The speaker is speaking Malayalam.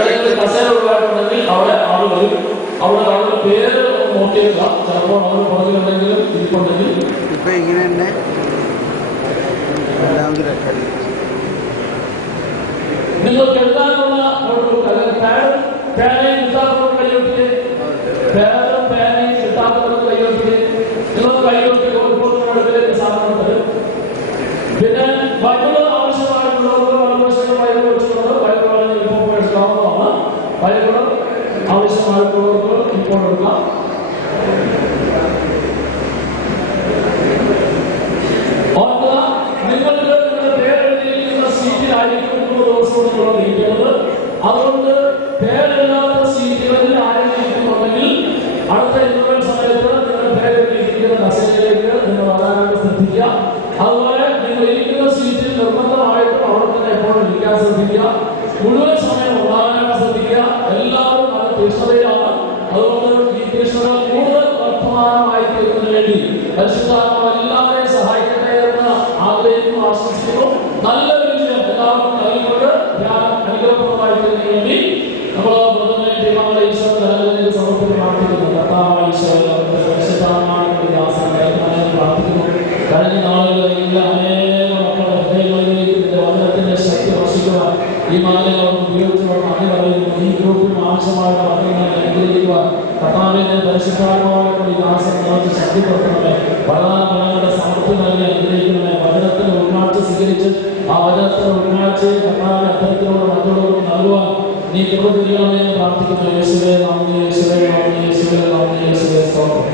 ഏതെങ്കിലും കസേര ഒഴിവായിട്ടുണ്ടെങ്കിൽ അവിടെ ആൾ വരും. അവിടെ അവരുടെ പേര് നോട്ട് ചെയ്യുക. ചിലപ്പോൾ അവർ പുറകിലുണ്ടെങ്കിലും ഇരിപ്പുണ്ടെങ്കിൽ ഇപ്പൊ ഇങ്ങനെ തന്നെ നിങ്ങൾക്ക് എഴുതാനുള്ള പേനയും കിട്ടാത്തവർക്ക് കൈയൊട്ടിക്ക്, പേരും പേനയും കിട്ടാത്തവർക്ക് കൈയൊട്ടിക്ക്. നിങ്ങൾക്ക് കൈയൊട്ടി റിപ്പോർട്ടിലേക്ക് സാധനം തരും. പിന്നെ ബൈബിള് ആവശ്യമായിട്ടുള്ളവർക്ക് വലതുവശത്ത് ബൈബിൾ വെച്ചിട്ടുണ്ട്. ബൈബിൾ വേണമെങ്കിൽ ഇപ്പോൾ എടുക്കാവുന്നതാണ്. ബൈബിള് ആവശ്യമായിട്ടുള്ളവർക്ക് ഇപ്പോൾ എടുക്കാം. ഓർക്കുക, നിങ്ങൾക്ക് നിങ്ങളുടെ പേരെഴുതിയിരിക്കുന്ന സീറ്റിലായിരിക്കും 3 ദിവസം നിങ്ങൾ ഇരിക്കുന്നത്. അതുകൊണ്ട് പേരില്ലാത്ത സീറ്റുകളിൽ ആയിരിക്കുന്നുണ്ടെങ്കിൽ അടുത്ത ഇന്റർവെൽ സമയത്ത് നിങ്ങളുടെ പേരെഴുതിയിരിക്കുന്ന കസേരയിലേക്ക് നിങ്ങൾ വരാനായിട്ട് ശ്രദ്ധിക്കുക. അതുപോലെ നിങ്ങൾ ഇരിക്കുന്ന സീറ്റിൽ നിർബന്ധമായിട്ടും അവിടെ തന്നെ എപ്പോഴും ഇരിക്കാൻ ശ്രദ്ധിക്കുക. മുഴുവൻ സമയം ഉണ്ടാകാനായിട്ട് ശ്രദ്ധിക്കുക. എല്ലാവരും നല്ല തീഷ്ണതയിലാണ്. അതുകൊണ്ട് ഈ തീഷ്ണത കൂടുതൽ വർത്തമാനമായി തീർന്നതിന് വേണ്ടി പരിശുദ്ധാത്മാവ് എല്ലാവരെയും സഹായിക്കട്ടെ എന്ന് ആഗ്രഹിക്കുന്നു, ആശംസിക്കുന്നു. നല്ലൊരു വിജയം എല്ലാവർക്കും നൽകിക്കൊണ്ട് ധ്യാനം അനുഗ്രഹപ്രദമായി തീരുന്നതിന് വേണ്ടി നമ്മൾ നമ്മളെ ഈശോയുടെ സമർപ്പിച്ച് പ്രാർത്ഥിക്കുന്നു. കർത്താവായ ഈശോയെ പരിശുദ്ധാത്മാവിന്റെ ദാസനായി പ്രാർത്ഥിക്കുന്നു. കഴിഞ്ഞ നാളുകളിൽ അനേകം മക്കളുടെ ഹൃദയങ്ങളിലേക്ക് ഇതിന്റെ വചനത്തിന്റെ ശക്തി വർഷിക്കുവാൻ ഈ മാലയെ അവർ ഉപയോഗിച്ചുകൊണ്ട് നന്ദി പറയുന്നു. ഈ ഗ്രൂപ്പിന് ആവശ്യമായ പഠനങ്ങളെ അനുഗ്രഹിക്കുവാൻ കർത്താവിന്റെ പരിശുദ്ധാത്മാവിനെ ഈ ദാസൻ നമുക്ക് ശക്തിപ്പെടുത്തണമേ. പഠനങ്ങളുടെ സമൃദ്ധി നൽകി അനുഗ്രഹിക്കണമേ. വചനത്തിന് ഉൾക്കാഴ്ച സ്വീകരിച്ച് ആ വചനത്തിന് ഉൾക്കാഴ്ചയെ കർത്താവിന്റെ അത്തരത്തിലൂടെ മറ്റുള്ളവർക്ക് നൽകുവാൻ നീ കൃപ ചെയ്യണമെന്ന് പ്രാർത്ഥിക്കുന്നു. യേശുവേ നന്ദി, യേശുവേ നന്ദി, യേശുവേ നന്ദി, യേശുവേ സ്തോത്രം.